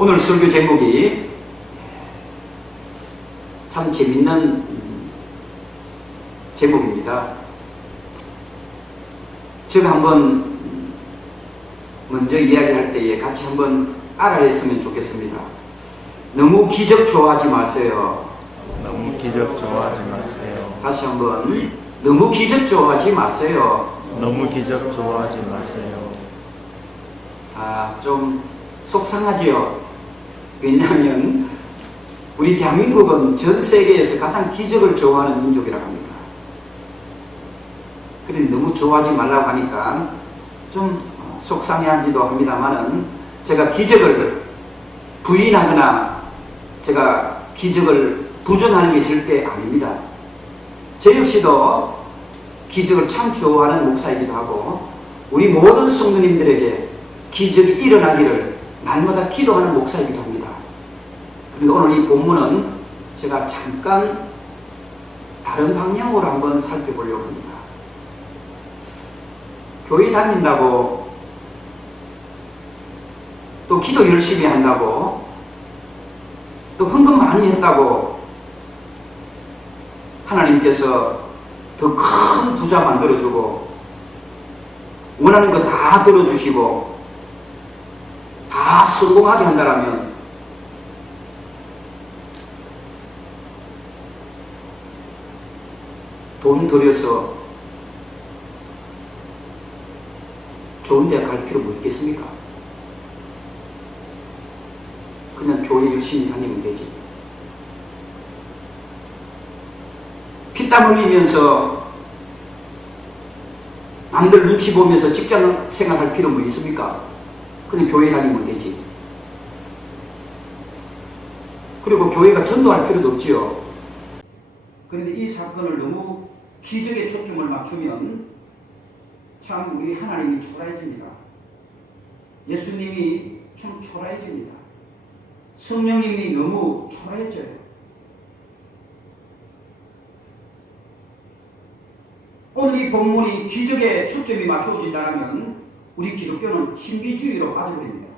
오늘 설교 제목이 참 재밌는 제목입니다. 제가 한번 먼저 이야기할 때에 같이 한번 알아했으면 좋겠습니다. 너무 기적 좋아하지 마세요. 너무 기적 좋아하지 마세요. 다시 한번 너무 기적 좋아하지 마세요. 너무 기적 좋아하지 마세요. 좀 속상하지요. 왜냐하면 우리 대한민국은 전 세계에서 가장 기적을 좋아하는 민족이라고 합니다. 그런데 너무 좋아하지 말라고 하니까 좀 속상해하기도 합니다만은 제가 기적을 부인하거나 제가 기적을 부정하는 게 절대 아닙니다. 저 역시도 기적을 참 좋아하는 목사이기도 하고 우리 모든 성도님들에게 기적이 일어나기를 날마다 기도하는 목사이기도 합니다. 그런데 오늘 이 본문은 제가 잠깐 다른 방향으로 한번 살펴보려고 합니다. 교회 다닌다고 또 기도 열심히 한다고 또 헌금 많이 했다고 하나님께서 더 큰 부자 만들어주고 원하는 거 다 들어주시고 다 성공하게 한다라면 돈 들여서 좋은 데 갈 필요 뭐 있겠습니까? 그냥 교회 열심히 다니면 되지. 피땀 흘리면서 남들 눈치 보면서 직장 생활할 필요 뭐 있습니까? 그냥 교회 다니면 되지. 그리고 교회가 전도할 필요도 없지요. 그런데 이 사건을 너무 기적에 초점을 맞추면 참 우리 하나님이 초라해집니다. 예수님이 참 초라해집니다. 성령님이 너무 초라해져요. 오늘 이 본문이 기적에 초점이 맞춰진다면 우리 기독교는 신비주의로 빠져버립니다.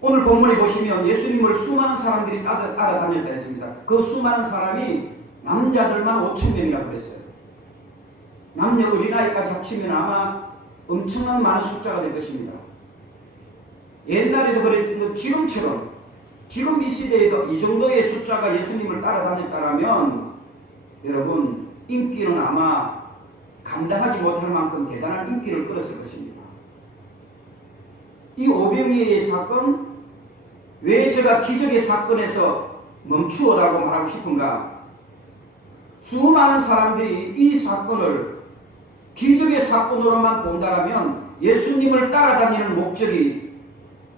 오늘 본문에 보시면 예수님을 수많은 사람들이 따라다녔다 했습니다. 그 수많은 사람이 남자들만 5,000명이라고 그랬어요. 남녀 어린아이까지 합치면 아마 엄청난 많은 숫자가 될 것입니다. 옛날에도 그랬던 지금처럼 지금 이 시대에도 이 정도의 숫자가 예수님을 따라다녔다면 여러분 인기는 아마 감당하지 못할 만큼 대단한 인기를 끌었을 것입니다. 이 오병이어의 사건, 왜 제가 기적의 사건에서 멈추어라고 말하고 싶은가? 수많은 사람들이 이 사건을 기적의 사건으로만 본다면 예수님을 따라다니는 목적이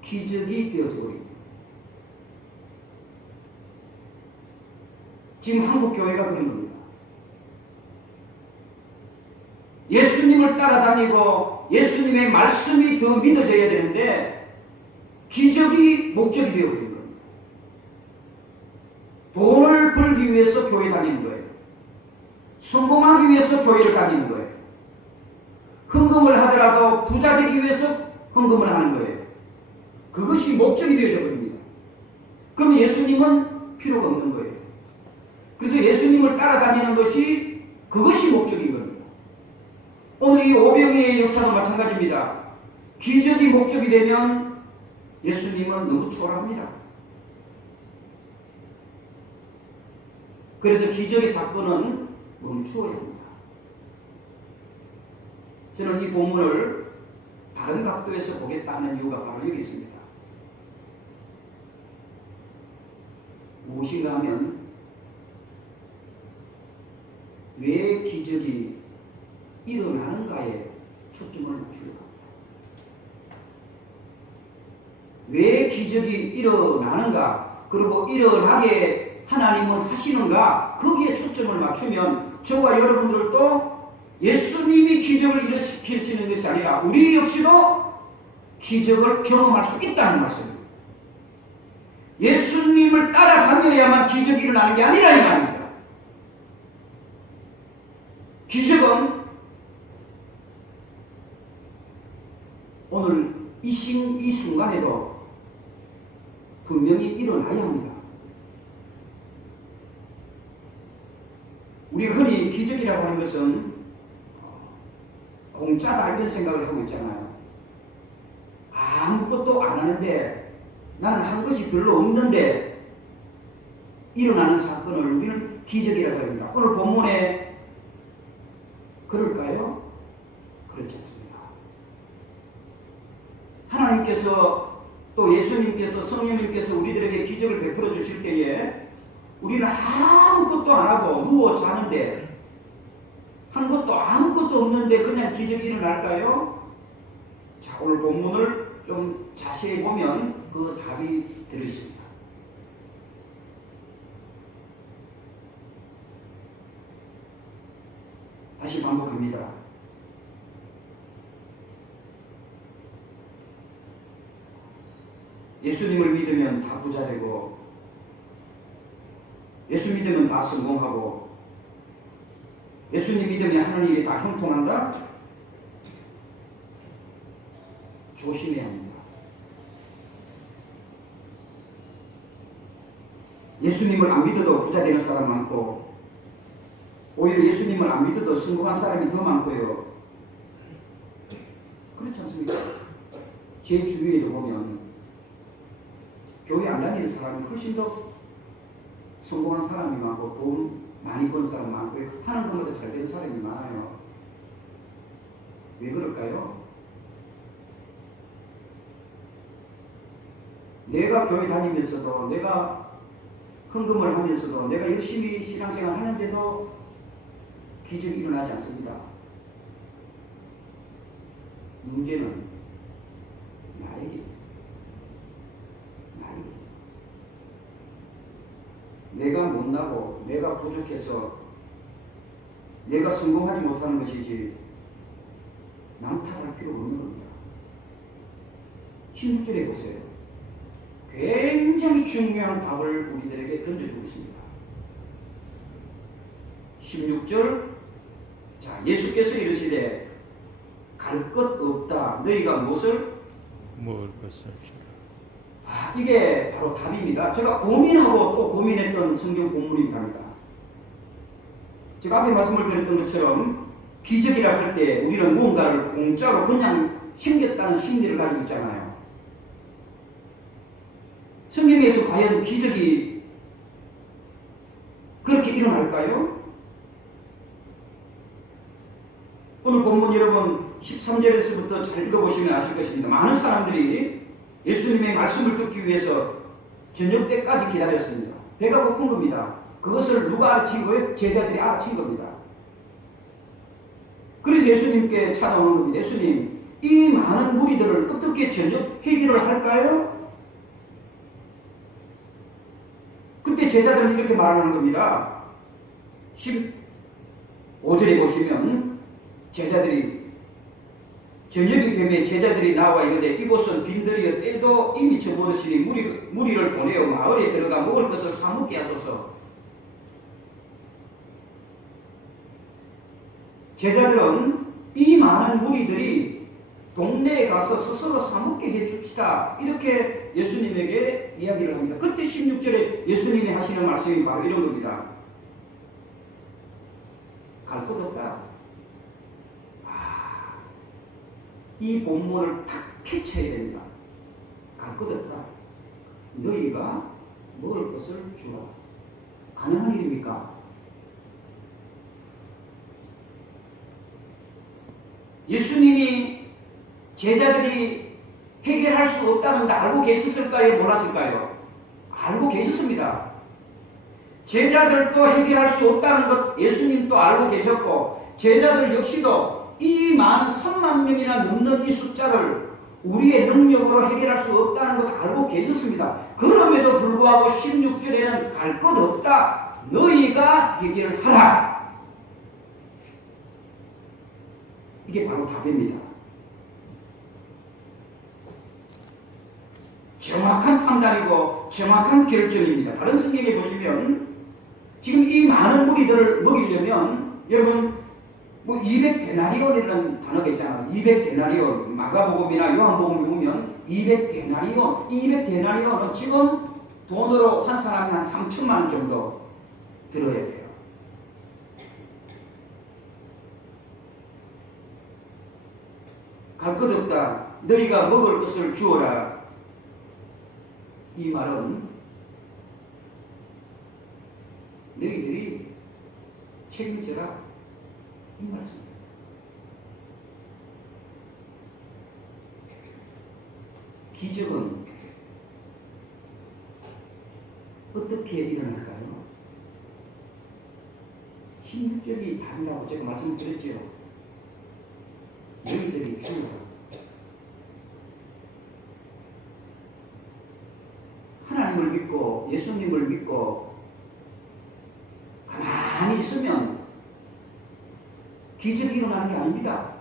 기적이 되어져 버립니다. 지금 한국 교회가 그런 겁니다. 예수님을 따라다니고 예수님의 말씀이 더 믿어져야 되는데 기적이 목적이 되어버린 겁니다. 돈을 벌기 위해서 교회 다니는 거예요. 성공하기 위해서 교회를 다니는 거예요. 헌금을 하더라도 부자 되기 위해서 헌금을 하는 거예요. 그것이 목적이 되어져 버립니다. 그럼 예수님은 필요가 없는 거예요. 그래서 예수님을 따라다니는 것이 그것이 목적인 겁니다. 오늘 이 오병이어의 역사도 마찬가지입니다. 기적이 목적이 되면 예수님은 너무 초라합니다. 그래서 기적의 사건은 멈추어야 합니다. 저는 이 본문을 다른 각도에서 보겠다 하는 이유가 바로 여기 있습니다. 무엇인가 하면 왜 기적이 일어나는가에 초점을 맞추려고 합니다. 왜 기적이 일어나는가, 그리고 일어나게 하나님은 하시는가, 거기에 초점을 맞추면 저와 여러분들도 예수님이 기적을 일으킬 수 있는 것이 아니라 우리 역시도 기적을 경험할 수 있다는 말씀입니다. 예수님을 따라다녀야만 기적이 일어나는 게 아니라 이 말입니다. 기적은 오늘 이 순간에도 분명히 일어나야 합니다. 우리가 흔히 기적이라고 하는 것은 공짜다 이런 생각을 하고 있잖아요. 아무것도 안 하는데 나는 한 것이 별로 없는데 일어나는 사건을 우리는 기적이라고 합니다. 오늘 본문에 그럴까요? 그렇지 않습니다. 하나님께서 또 예수님께서 성령님께서 우리들에게 기적을 베풀어 주실 때에 우리는 아무것도 안 하고 누워 자는데 한 것도 아무것도 없는데 그냥 기적이 일어날까요? 자, 오늘 본문을 좀 자세히 보면 그 답이 들어있습니다. 다시 반복합니다. 예수님을 믿으면 다 부자 되고 예수 믿으면 다 성공하고 예수님 믿으면 하는 일이 다 형통한다? 조심해야 합니다. 예수님을 안 믿어도 부자 되는 사람 많고 오히려 예수님을 안 믿어도 성공한 사람이 더 많고요. 그렇지 않습니까? 제 주위에도 보면 교회 안 다니는 사람이 훨씬 더 성공한 사람이 많고 돈 많이 번 사람 많고요. 하는 것마다 잘 되는 사람이 많아요. 왜 그럴까요? 내가 교회 다니면서도 내가 헌금을 하면서도 내가 열심히 신앙생활 하는데도 기적이 일어나지 않습니다. 문제는 나에게 내가 못나고 내가 부족해서 내가 성공하지 못하는 것이지 남 탓할 필요가 없는 겁니다. 16절에 보세요. 굉장히 중요한 답을 우리들에게 던져주고 있습니다. 16절, 자, 예수께서 이르시되 갈 것 없다. 너희가 무엇을? 먹을 것을 주라. 이게 바로 답입니다. 제가 고민하고 또 고민했던 성경 본문이기도 합니다. 제가 앞에 말씀을 드렸던 것처럼 기적이라고 할 때 우리는 무언가를 공짜로 그냥 생겼다는 심리를 가지고 있잖아요. 성경에서 과연 기적이 그렇게 일어날까요? 오늘 본문 여러분 13절에서부터 잘 읽어보시면 아실 것입니다. 많은 사람들이 예수님의 말씀을 듣기 위해서 저녁 때까지 기다렸습니다. 배가 고픈 겁니다. 그것을 누가 알아챈 거예요? 제자들이 알아챈 겁니다. 그래서 예수님께 찾아오는 겁니다. 예수님, 이 많은 무리들을 어떻게 저녁 해결을 할까요? 그때 제자들은 이렇게 말하는 겁니다. 15절에 보시면 제자들이 저녁이 되면 제자들이 나와 이르되 이곳은 빈들이여 때도 이미 저버릇이니 무리를 보내어 마을에 들어가 먹을 것을 사먹게 하소서. 제자들은 이 많은 무리들이 동네에 가서 스스로 사먹게 해줍시다 이렇게 예수님에게 이야기를 합니다. 그때 16절에 예수님이 하시는 말씀이 바로 이런 겁니다. 갈 것 없다. 이 본문을 탁 캐쳐야 됩니다. 갈 것 없다. 너희가 먹을 것을 주라. 가능한 일입니까? 예수님이 제자들이 해결할 수 없다는 걸 알고 계셨을까요? 몰랐을까요? 알고 계셨습니다. 제자들도 해결할 수 없다는 것 예수님도 알고 계셨고 제자들 역시도 이 많은 3만 명이나 넘는 이 숫자를 우리의 능력으로 해결할 수 없다는 것 알고 계셨습니다. 그럼에도 불구하고 16절에는 갈 것 없다. 너희가 해결하라. 이게 바로 답입니다. 정확한 판단이고 정확한 결정입니다. 다른 성경에 보시면 지금 이 많은 무리들을 먹이려면 여러분 뭐 200데나리온이라는 단어가 있잖아요. 200데나리온. 마가복음이나 요한복음에 보면 200데나리온. 200데나리온은 지금 돈으로 한 사람이 한 3천만 원 정도 들어야 돼요. 갈 것 없다. 너희가 먹을 것을 주어라. 이 말은 너희들이 책임져라. 이 말씀입니다. 기적은 어떻게 일어날까요? 16절이 답이라고 제가 말씀드렸죠. 너희들이 주어라. 하나님을 믿고 예수님을 믿고 가만히 있으면 기적이 일어나는 게 아닙니다.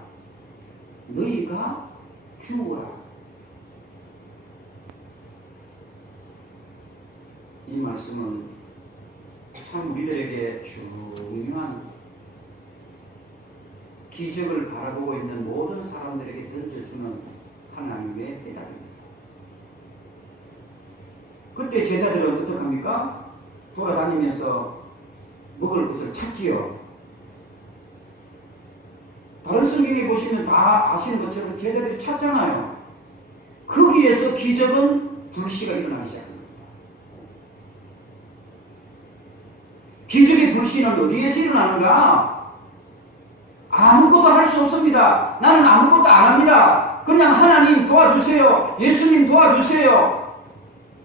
너희가 주어라. 이 말씀은 참 우리들에게 중요한 기적을 바라보고 있는 모든 사람들에게 던져주는 하나님의 해답입니다. 그때 제자들은 어떡합니까? 돌아다니면서 먹을 것을 찾지요. 다른 성경에 보시면 다 아시는 것처럼 제자들이 찾잖아요. 거기에서 기적은 불씨가 일어나기 시작합니다. 기적의 불씨는 어디에서 일어나는가? 아무것도 할 수 없습니다. 나는 아무것도 안 합니다. 그냥 하나님 도와주세요. 예수님 도와주세요.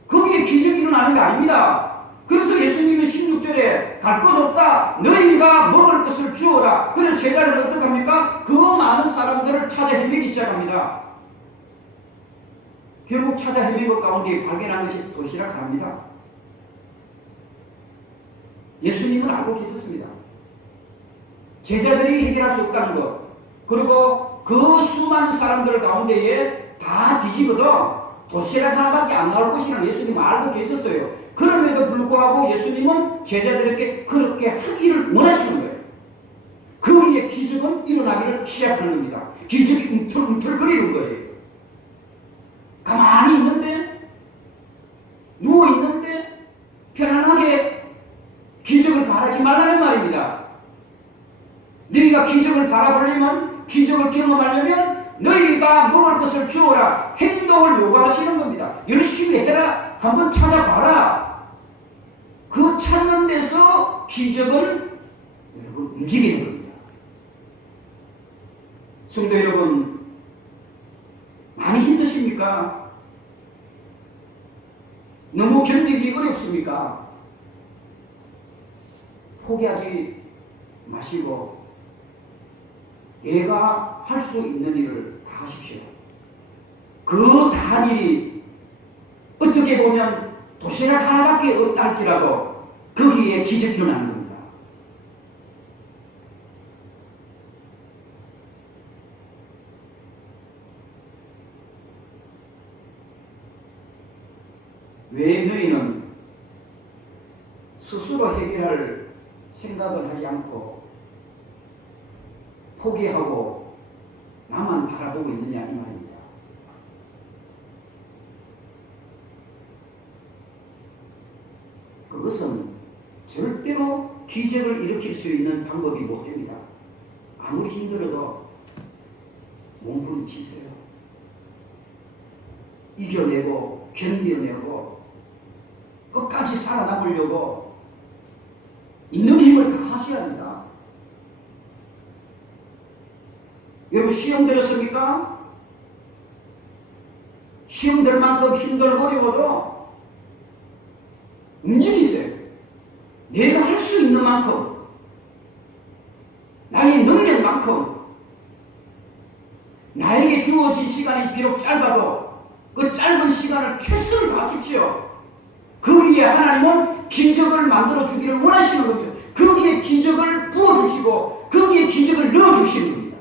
거기에 기적이 일어나는 게 아닙니다. 그래서 예수님은 16절에 갈 것 없다. 너희가 먹을 것을 주어라. 그래서 제자들은 어떡합니까? 그 많은 사람들을 찾아 헤매기 시작합니다. 결국 찾아 헤맨 것 가운데 발견한 것이 도시락 하나입니다. 예수님은 알고 계셨습니다. 제자들이 해결할 수 없다는 것, 그리고 그 수많은 사람들 가운데에 다 뒤집어도 도시락 하나밖에 안 나올 것이라는 예수님은 알고 계셨어요. 그럼에도 불구하고 예수님은 제자들에게 그렇게 하기를 원하시는 거예요. 그 위에 기적은 일어나기를 시작하는 겁니다. 기적이 움틀움틀거리는 거예요. 가만히 있는데, 누워있는데 편안하게 기적을 바라지 말라는 말입니다. 너희가 기적을 바라보려면, 기적을 경험하려면 너희가 먹을 것을 주어라. 행동을 요구하시는 겁니다. 열심히 해라. 한번 찾아봐라. 그 찾는 데서 기적은 여러분 움직이는 겁니다. 성도 여러분, 많이 힘드십니까? 너무 견디기 어렵습니까? 포기하지 마시고 내가 할 수 있는 일을 다 하십시오. 그 다한 일이 어떻게 보면 도시락 하나밖에 없다 할지라도 거기에 기적이 일어나는 겁니다. 왜 너희는 스스로 해결할 생각을 하지 않고 포기하고 나만 바라보고 있느냐 이 말입니다. 그것은 절대로 기적을 일으킬 수 있는 방법이 못 됩니다. 아무리 힘들어도 몸부림치세요. 이겨내고 견뎌내고 끝까지 살아남으려고 있는 힘을 다 하셔야 합니다. 여러분 시험 들었습니까? 시험 들 만큼 힘들고 어려워도 움직이세요. 내가 할 수 있는 만큼, 나의 능력만큼, 나에게 주어진 시간이 비록 짧아도 그 짧은 시간을 최선을 다하십시오. 그 위에 하나님은 기적을 만들어 주기를 원하시는 겁니다. 거기에 기적을 부어주시고 거기에 기적을 넣어주시는 겁니다.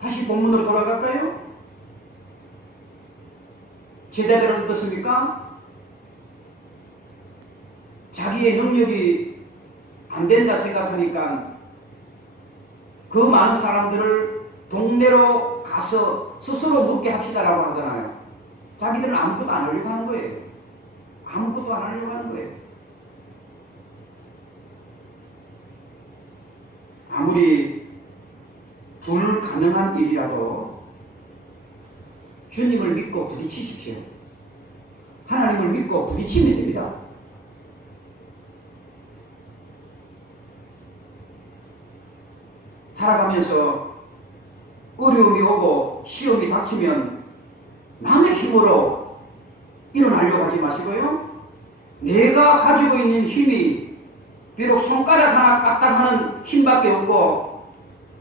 다시 본문으로 돌아갈까요? 제자들은 어떻습니까? 자기의 능력이 안 된다 생각하니까 그 많은 사람들을 동네로 가서 스스로 묻게 합시다라고 하잖아요. 자기들은 아무것도 안 하려고 하는 거예요. 아무것도 안 하려고 하는 거예요. 아무리 불가능한 일이라도 주님을 믿고 부딪히십시오. 하나님을 믿고 부딪히면 됩니다. 살아가면서 어려움이 오고 시험이 닥치면 남의 힘으로 일어나려고 하지 마시고요. 내가 가지고 있는 힘이 비록 손가락 하나 까딱하는 힘밖에 없고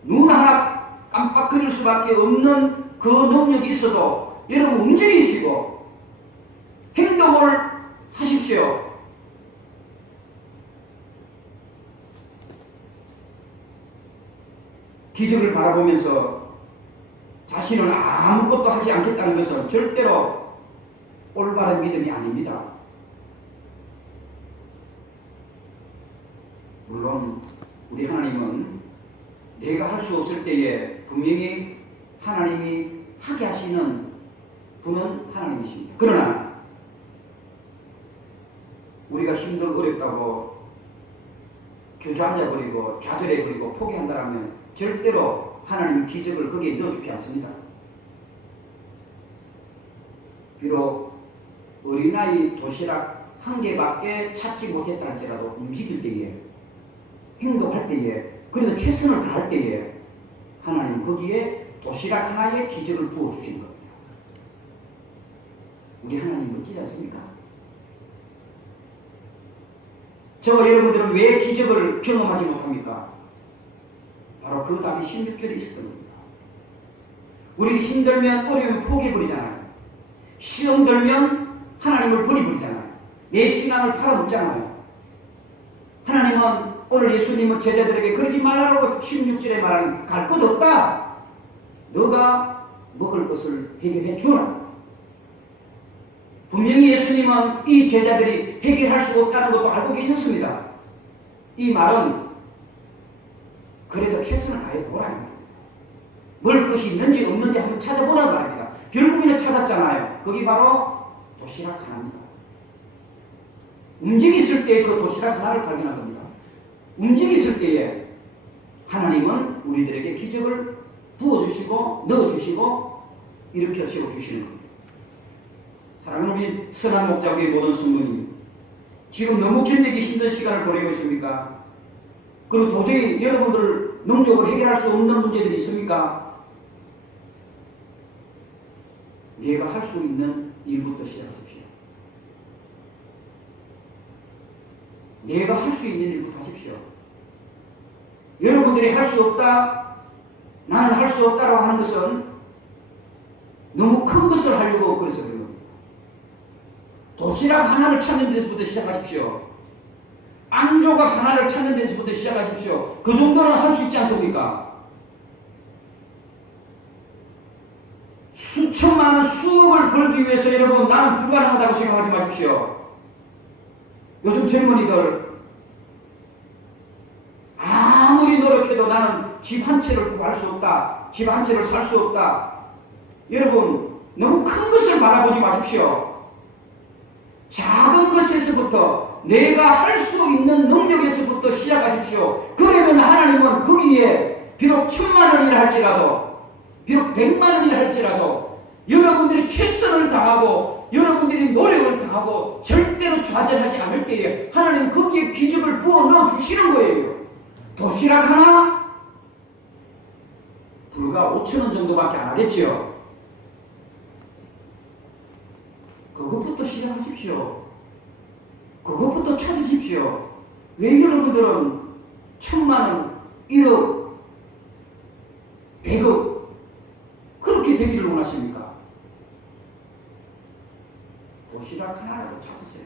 눈 하나 깜빡거릴 수밖에 없는 그 능력이 있어도 여러분 움직이시고 행동을 하십시오. 기적을 바라보면서 자신은 아무것도 하지 않겠다는 것은 절대로 올바른 믿음이 아닙니다. 물론 우리 하나님은 내가 할 수 없을 때에 분명히 하나님이 하게 하시는 분은 하나님이십니다. 그러나 우리가 힘들고 어렵다고 주저앉아버리고 좌절해버리고 포기한다면 절대로 하나님은 기적을 거기에 넣어주지 않습니다. 비록 어린아이 도시락 한 개밖에 찾지 못했다 할지라도 움직일 때에 행동할 때에 그래도 최선을 다할 때에 하나님 거기에 도시락 하나에 기적을 부어주신 겁니다. 우리 하나님 멋지지 않습니까? 저와 여러분들은 왜 기적을 경험하지 못합니까? 바로 그 답이 16절에 있었던 겁니다. 우리는 힘들면 어려우면 포기해버리잖아요. 시험 들면 하나님을 버리버리잖아요. 내 신앙을 팔아먹잖아요. 하나님은 오늘 예수님은 제자들에게 그러지 말라고 16절에 말하는 갈 것 없다. 너가 먹을 것을 해결해 주라. 분명히 예수님은 이 제자들이 해결할 수 없다는 것도 알고 계셨습니다. 이 말은 그래도 최선을 다해 보라는 겁니다. 먹을 것이 있는지 없는지 한번 찾아보라고 합니다. 결국에는 찾았잖아요. 거기 바로 도시락 하나입니다. 움직였을 때 그 도시락 하나를 발견한 겁니다. 움직였을 때에 하나님은 우리들에게 기적을 부어주시고 넣어주시고 일으켜 세워주시는 겁니다. 사랑하는 우리 선한 목자교회 모든 성도님, 지금 너무 견디기 힘든 시간을 보내고 있습니까? 그리고 도저히 여러분들 능력으로 해결할 수 없는 문제들이 있습니까? 내가 할 수 있는 일부터 시작하십시오. 내가 할 수 있는 일부터 하십시오. 여러분들이 할 수 없다, 나는 할 수 없다라고 하는 것은 너무 큰 것을 하려고 그래서 그런 겁니다. 도시락 하나를 찾는 데서부터 시작하십시오. 안조각 하나를 찾는 데서부터 시작하십시오. 그 정도는 할 수 있지 않습니까? 수천만 원, 수억을 벌기 위해서 여러분 나는 불가능하다고 생각하지 마십시오. 요즘 젊은이들 아무리 노력해도 나는 집 한 채를 구할 수 없다. 집 한 채를 살 수 없다. 여러분 너무 큰 것을 바라보지 마십시오. 작은 것에서부터 내가 할 수 있는 능력에서부터 시작하십시오. 그러면 하나님은 거기에 비록 1000만 원이라 할지라도 비록 100만 원이라 할지라도 여러분들이 최선을 다하고 여러분들이 노력을 다하고 절대로 좌절하지 않을 때에 하나님은 거기에 기적을 부어 넣어 주시는 거예요. 도시락 하나 불과 5,000원 정도밖에 안 하겠죠. 그것부터 시작하십시오. 그것부터 찾으십시오. 왜 여러분들은 1000만 원, 1억, 100억 그렇게 되기를 원하십니까? 도시락 하나라도 찾으세요.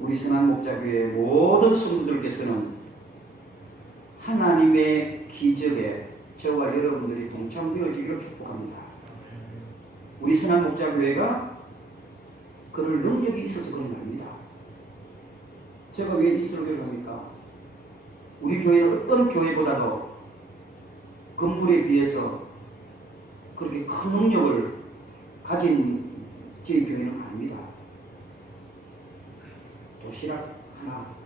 우리 선한 목자교회 모든 성도들께서는 하나님의 기적에 저와 여러분들이 동참되어지기를 축복합니다. 우리 선한목자교회가 그럴 능력이 있어서 그런 겁니다. 제가 왜 이스라엘을 합니까? 우리 교회는 어떤 교회보다도 건물에 비해서 그렇게 큰 능력을 가진 저희 교회는 아닙니다. 도시락 하나,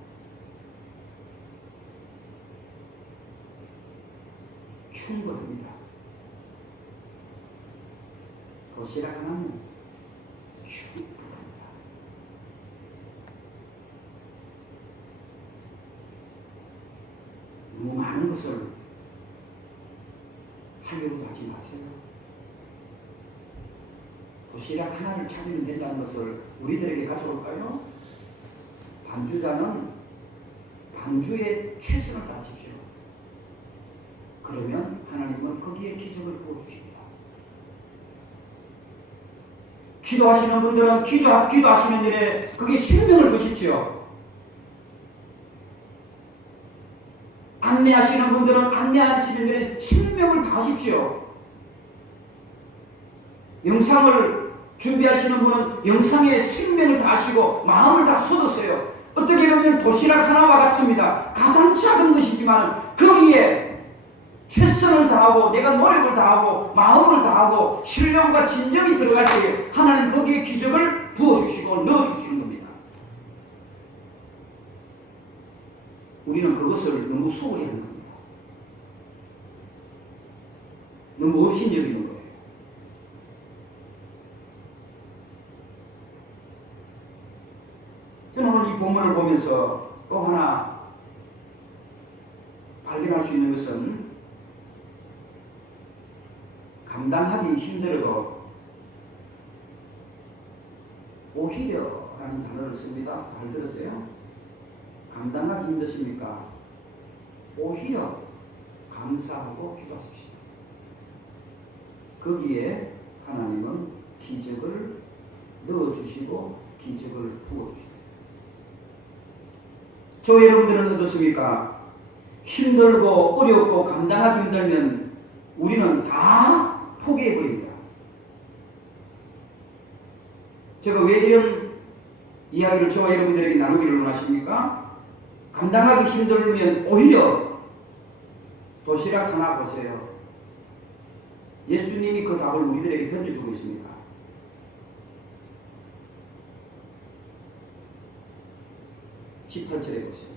충분합니다. 도시락 하나는 충분합니다. 너무 많은 것을 하려고 하지 마세요. 도시락 하나를 찾으면 된다는 것을 우리들에게 가져올까요? 반주자는 반주에 최선을 다하십시오. 그러면 하나님은 거기에 기적을 부어주십니다. 기도하시는 분들은 기도하시는 일에 그게 생명을 두십시오. 안내하시는 분들은 안내하시는 일에 생명을 다하십시오. 영상을 준비하시는 분은 영상에 생명을 다하시고 마음을 다 쏟으세요. 어떻게 보면 도시락 하나와 같습니다. 가장 작은 것이지만 거기에 최선을 다하고 내가 노력을 다하고 마음을 다하고 신령과 진정이 들어갈 때 하나님 거기에 기적을 부어주시고 넣어주시는 겁니다. 우리는 그것을 너무 소홀히 하는 겁니다. 너무 업신여기는 거예요. 저는 오늘 이 본문을 보면서 또 하나 발견할 수 있는 것은 감당하기 힘들어도 오히려라는 단어를 씁니다. 잘 들었어요? 감당하기 힘드십니까? 오히려 감사하고 기도하십시오. 거기에 하나님은 기적을 넣어주시고 기적을 부어주십니다. 저 여러분들은 어떻습니까? 힘들고 어렵고 감당하기 힘들면 우리는 다 포기해버립니다. 제가 왜 이런 이야기를 저와 여러분들에게 나누기를 원하십니까? 감당하기 힘들면 오히려 도시락 하나 보세요. 예수님이 그 답을 우리들에게 던져주고 있습니다. 18절에 보세요.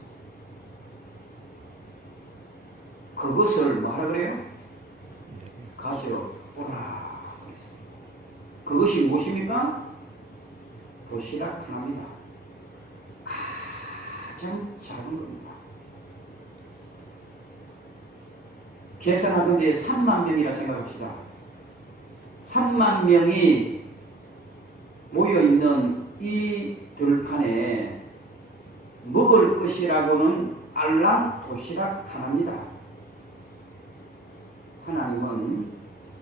그것을 뭐하라 그래요? 가지러 오라 그랬습니다. 그것이 무엇입니까? 도시락 하나입니다. 가장 작은 겁니다. 계산하던 게 3만 명이라 생각합시다. 3만 명이 모여있는 이 들판에 먹을 것이라고는 알랑 도시락 하나입니다. 하나님은,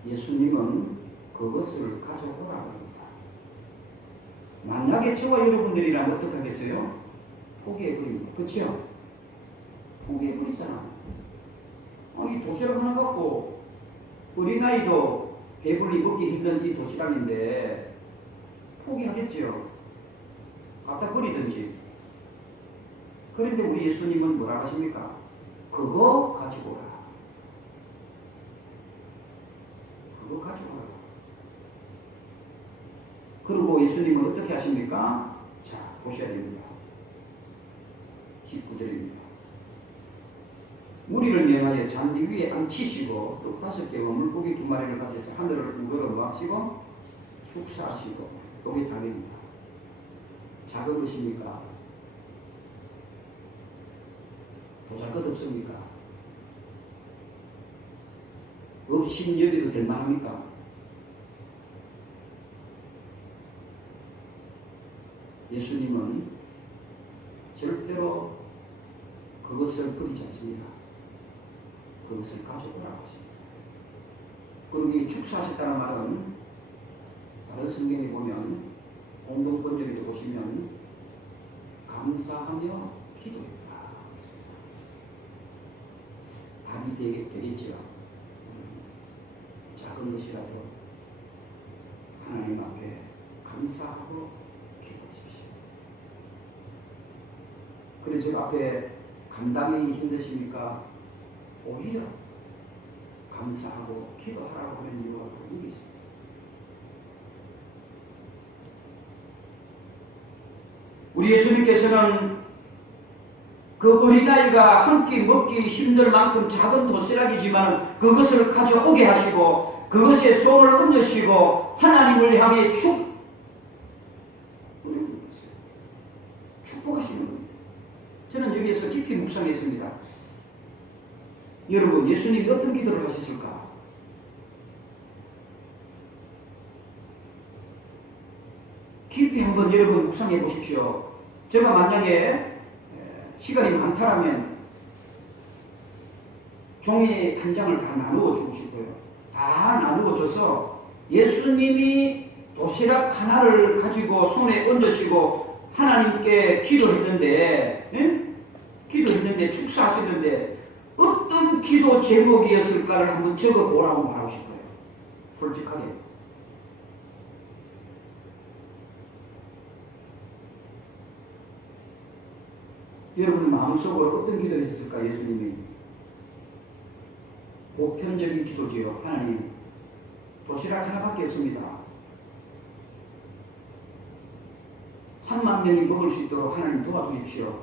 예수님은 그것을 가져오라고 합니다. 만약에 저와 여러분들이라면 어떻게 하겠어요? 포기해버립니다. 그렇죠? 포기해버리잖아. 아니 도시락 하나 갖고 어린아이도 배불리 먹기 힘든 이 도시락인데 포기하겠죠. 갖다 버리든지. 그런데 우리 예수님은 뭐라 하십니까? 그거 가지고 오라. 그거 가지고 오라. 그리고 예수님은 어떻게 하십니까? 자, 보셔야 됩니다. 19절입니다. 무리를 명하여 잔디 위에 앉히시고 떡 5개 물고기 2마리를 가져서 하늘을 우거러 모아시고 축사하시고 떡이 당입니다. 작은 것입니까? 도장것 없습니까? 없인 여기도 될 만합니까? 예수님은 절대로 그것을 버리지 않습니다. 그것을 가져오라고 하십니다. 그리고 이 축사하셨다는 말은 다른 성경에 보면 공동번역에도 보시면 감사하며 기도했다. 답이 되겠죠. 작은 것이라도 하나님 앞에 감사하고 기도하십시오. 그래서 저 앞에 감당이 힘드십니까? 오히려 감사하고 기도하라고 하는 이유가 여기 있습니다. 우리 예수님께서는 그 어린아이가 한 끼 먹기 힘들 만큼 작은 도시락이지만 그것을 가져오게 하시고 그것에 손을 얹으시고 하나님을 향해 축복하시는 겁니다. 저는 여기에서 깊이 묵상했습니다. 여러분, 예수님이 어떤 기도를 하셨을까? 깊이 한번 여러분 묵상해 보십시오. 제가 만약에 시간이 많다라면 종이 한 장을 다 나누어 주고 싶어요. 다 나누어 줘서 예수님이 도시락 하나를 가지고 손에 얹으시고 하나님께 기도했는데, 기도했는데 축사하셨는데 어떤 기도 제목이었을까를 한번 적어보라고 말하고 싶어요. 솔직하게. 여러분 마음속으로 어떤 기도를 했을까? 예수님이 보편적인 기도지요. 하나님, 도시락 하나밖에 없습니다. 3만 명이 먹을 수 있도록 하나님 도와주십시오.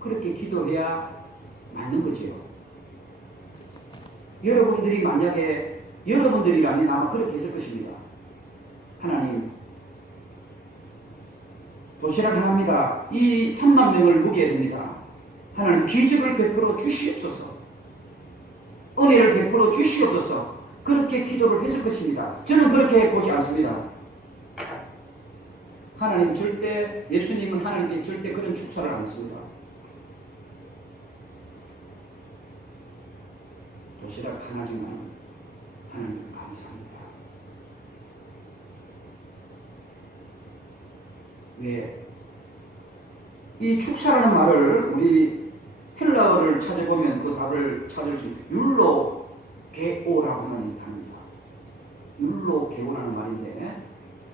그렇게 기도해야 맞는 거지요. 여러분들이 만약에 여러분들이라면 아마 그렇게 했을 것입니다. 하나님, 도시락 하나입니다. 이 3만 명을 먹여야 됩니다. 하나님, 기적을 베풀어 주시옵소서. 은혜를 베풀어 주시옵소서. 그렇게 기도를 했을 것입니다. 저는 그렇게 보지 않습니다. 하나님 절대, 예수님은 하나님께 절대 그런 축사를 안 했습니다. 도시락 하나지만 하나님 감사합니다. 왜? 이 축사라는 말을 우리 헬라어를 찾아보면 그 답을 찾을 수 있어요. 율로 게오라고 하는 단어입니다. 율로 게오라는 말인데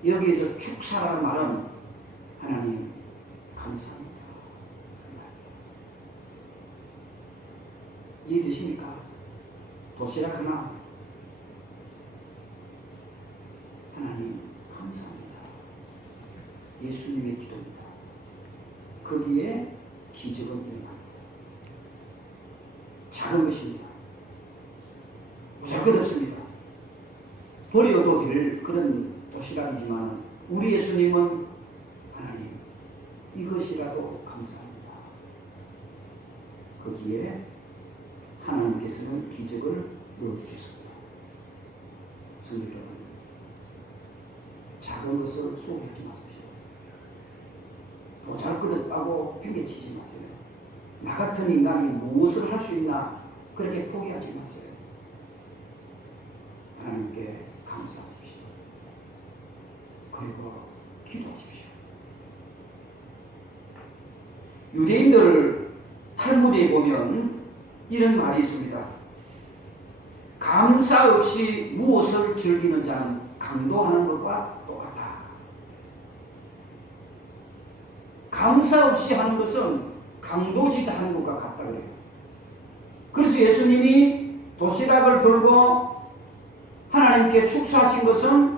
여기서 축사라는 말은 하나님 감사합니다. 이해되십니까? 도시락 하나 하나님 감사합니다. 예수님의 기도입니다. 거기에 기적은 일어납니다. 작은 것입니다. 무조건 없습니다. 버려도 될 그런 도시락이지만 우리 예수님은 하나님 이것이라도 감사합니다. 거기에 하나님께서는 기적을 넣어주셨습니다. 성도 여러분, 작은 것을 소개하지 마십시오. 도잘그릇 따고 팽개치지 마세요. 나 같은 인간이 무엇을 할 수 있나 그렇게 포기하지 마세요. 하나님께 감사하십시오. 그리고 기도하십시오. 유대인들 탈무드에 보면 이런 말이 있습니다. 감사 없이 무엇을 즐기는 자는 강도하는 것과 똑같다. 감사 없이 하는 것은 강도짓 하는 것과 같다 그래요. 그래서 예수님이 도시락을 들고 하나님께 축사하신 것은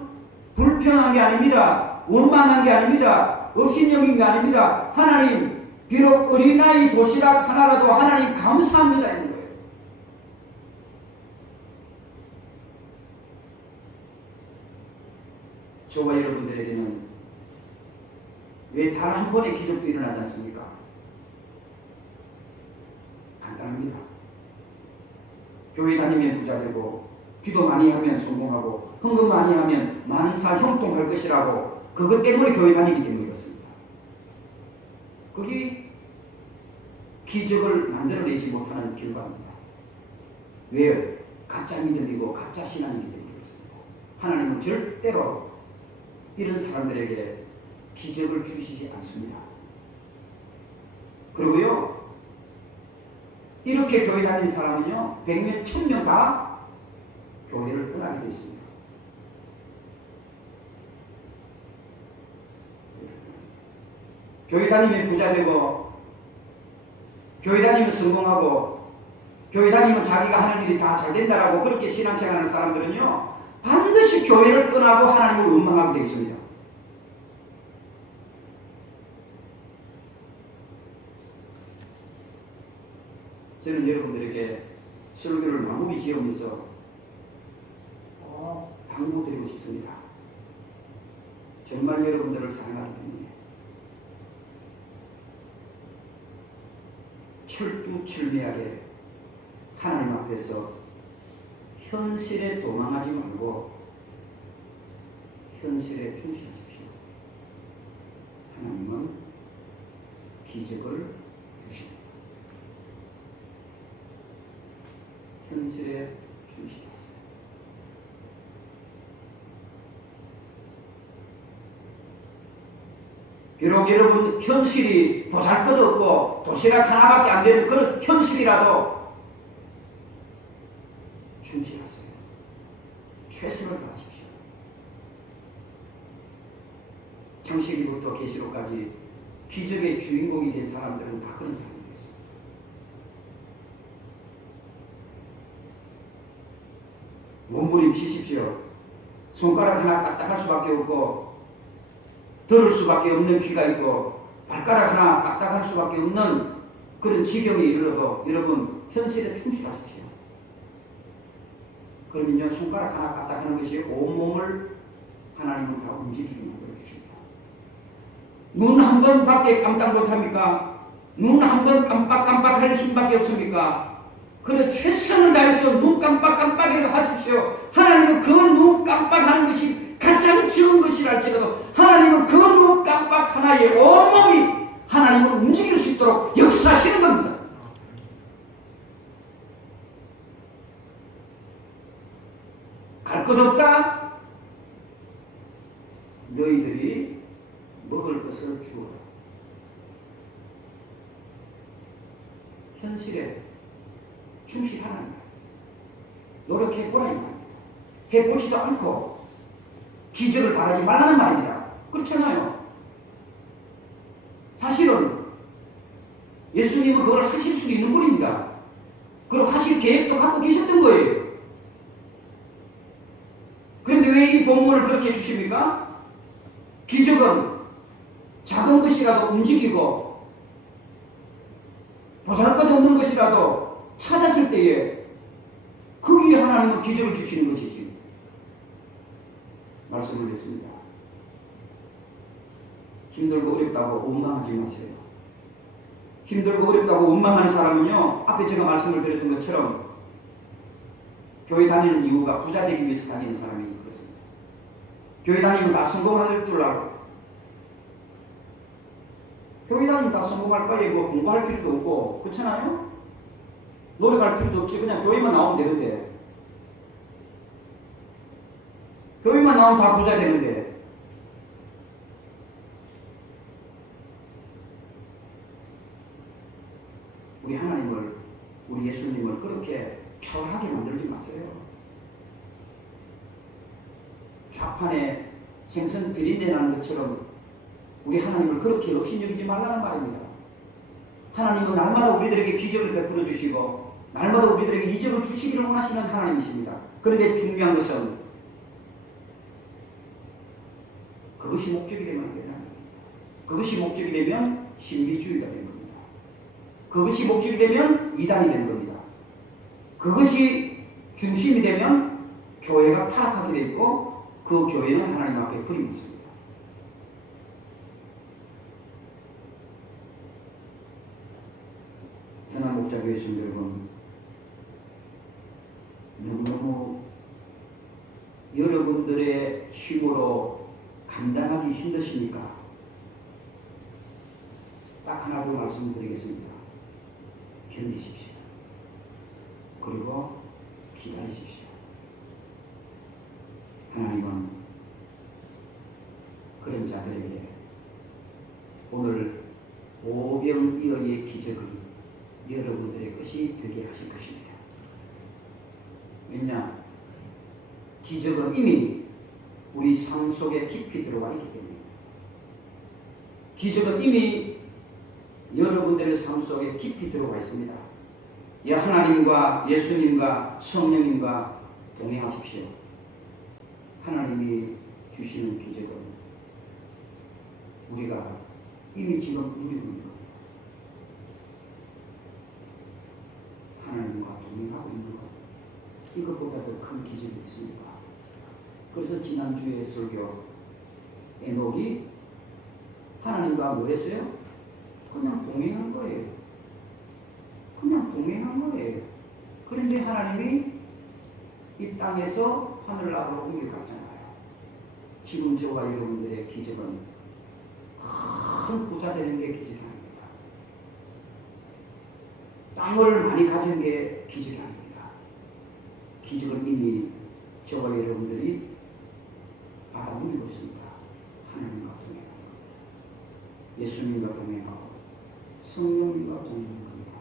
불평한 게 아닙니다. 원망한 게 아닙니다. 업신여긴 게 아닙니다. 하나님, 비록 어린아이 도시락 하나라도 하나님 감사합니다 이런 거예요. 저와 여러분들에게는 왜 단 한 번의 기적도 일어나지 않습니까? 간단합니다. 교회 다니면 부자 되고 기도 많이 하면 성공하고 헌금 많이 하면 만사 형통할 것이라고 그것 때문에 교회 다니기 때문에 그렇습니다. 그게 기적을 만들어내지 못하는 결과입니다. 왜요? 가짜 믿음이고 가짜 신앙이기 때문에 그렇습니다. 하나님은 절대로 이런 사람들에게 기적을 주시지 않습니다. 그리고요, 이렇게 교회 다니는 사람은요, 100명, 1000명 다 교회를 떠나게 되어 있습니다. 교회 다니면 부자 되고, 교회 다니면 성공하고, 교회 다니면 자기가 하는 일이 다 잘 된다라고 그렇게 신앙생활하는 사람들은요, 반드시 교회를 떠나고 하나님을 원망하게 되어 있습니다. 저는 여러분들에게 설교를 마무리 지으면서 당부드리고 싶습니다. 정말 여러분들을 사랑하기 때문에 철두철미하게 하나님 앞에서 현실에 도망하지 말고 현실에 충실하십시오. 하나님은 기적을 주십니다. 현실에 충실하세요. 비록 여러분 현실이 보잘것없고 도시락 하나밖에 안 되는 그런 현실이라도 충실하세요. 최선을 다하십시오. 창세기부터 계시록까지 기적의 주인공이 된 사람들은 다 그런 사람들이었어요. 몸부림치십시오. 손가락 하나 까딱할 수밖에 없고 들을 수밖에 없는 귀가 있고 발가락 하나 까딱할 수밖에 없는 그런 지경에 이르러도 여러분 현실에 충실하십시오. 그러면요 손가락 하나 까딱하는 것이 온몸을 하나님은 다 움직이게 만들어 주십니다. 눈 한 번밖에 깜딱 못합니까? 눈 한 번 깜빡깜빡할 힘밖에 없습니까? 그래 최선을 다해서 눈 깜빡깜빡이라도 하십시오. 하나님은 그 눈 깜빡하는 것이 가장 적은 것이랄지라도 하나님은 그 눈 깜빡 하나의 온몸이 하나님을 움직일 수 있도록 역사하시는 겁니다. 갈 것 없다? 너희들이 먹을 것을 주어라. 현실에 충실하는 거야. 노력해보라 이 말입니다. 해보지도 않고 기적을 바라지 말라는 말입니다. 그렇잖아요. 사실은 예수님은 그걸 하실 수 있는 분입니다. 그리고 하실 계획도 갖고 계셨던 거예요. 그런데 왜 이 본문을 그렇게 주십니까? 기적은 작은 것이라도 움직이고 보잘것없는 것이라도 찾았을 때에 거기에 하나님은 기적을 주시는 것이지. 말씀을 했습니다. 힘들고 어렵다고 원망하지 마세요. 힘들고 어렵다고 원망하는 사람은요, 앞에 제가 말씀을 드렸던 것처럼 교회 다니는 이유가 부자 되기 위해서 다니는 사람이 그렇습니다. 교회 다니면 다 성공할 줄 알고, 교회 다니면 다 성공할 바에 뭐 공부할 필요도 없고, 그렇잖아요? 노력할 필요도 없지. 그냥 교회만 나오면 되는데, 교회만 나오면 다 부자 되는데, 우리 하나님을, 우리 예수님을 그렇게 초라하게 만들지 마세요. 좌판에 생선 비린내 나는 것처럼 우리 하나님을 그렇게 업신여기지 말라는 말입니다. 하나님은 날마다 우리들에게 기적을 베풀어 주시고 날마다 우리들에게 이적을 주시기를 원하시는 하나님이십니다. 그런데 중요한 것은 그것이 목적이 되면 안 된다. 그것이 목적이 되면 신비주의가 되는 겁니다. 그것이 목적이 되면 이단이 되는 겁니다. 그것이 중심이 되면 교회가 타락하게 되어 있고 그 교회는 하나님 앞에 버림받습니다. 선한 목자교회 성도 여러분, 너무너무 여러분들의 힘으로 감당하기 힘드십니까? 딱 하나 더 말씀드리겠습니다. 견디십시오. 그리고 기다리십시오. 하나님은 그런 자들에게 오늘 오병이어의 기적을 여러분들의 것이 되게 하실 것입니다. 왜냐? 기적은 이미 우리 삶 속에 깊이 들어와 있기 때문에 기적은 이미 여러분들의 삶 속에 깊이 들어가 있습니다. 하나님과 예수님과 성령님과 동행하십시오. 하나님이 주시는 기적은 우리가 이미 지금 누리고 있는 겁니다. 하나님과 동행하고 있는 것, 이것보다 더 큰 기적이 있습니다. 그래서 지난주에 설교 에녹이 하나님과 뭐 했어요? 그냥 동행한 거예요. 그냥 동행한 거예요. 그런데 하나님이 이 땅에서 하늘나라로 옮겨갔잖아요. 지금 저와 여러분들의 기적은 큰 부자 되는 게 기적이 아닙니다. 땅을 많이 가진 게 기적이 아닙니다. 기적은 이미 저와 여러분들이 받아들이고 있습니다. 하나님과 동행하고 예수님과 동행하고 성령님과 동행합니다.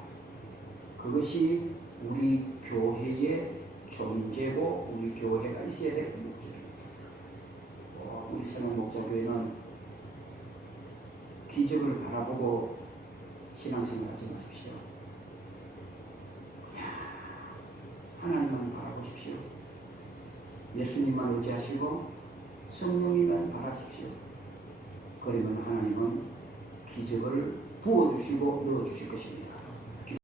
그것이 우리 교회의 존재고 우리 교회가 있어야 될 목적입니다. 우리 세상 목자교회는 기적을 바라보고 신앙생활하지 마십시오. 하나님만 바라보십시오. 예수님만 의지하시고 성령님만 바라십시오. 그러면 하나님은 기적을 부어주시고 넣어주실 것입니다.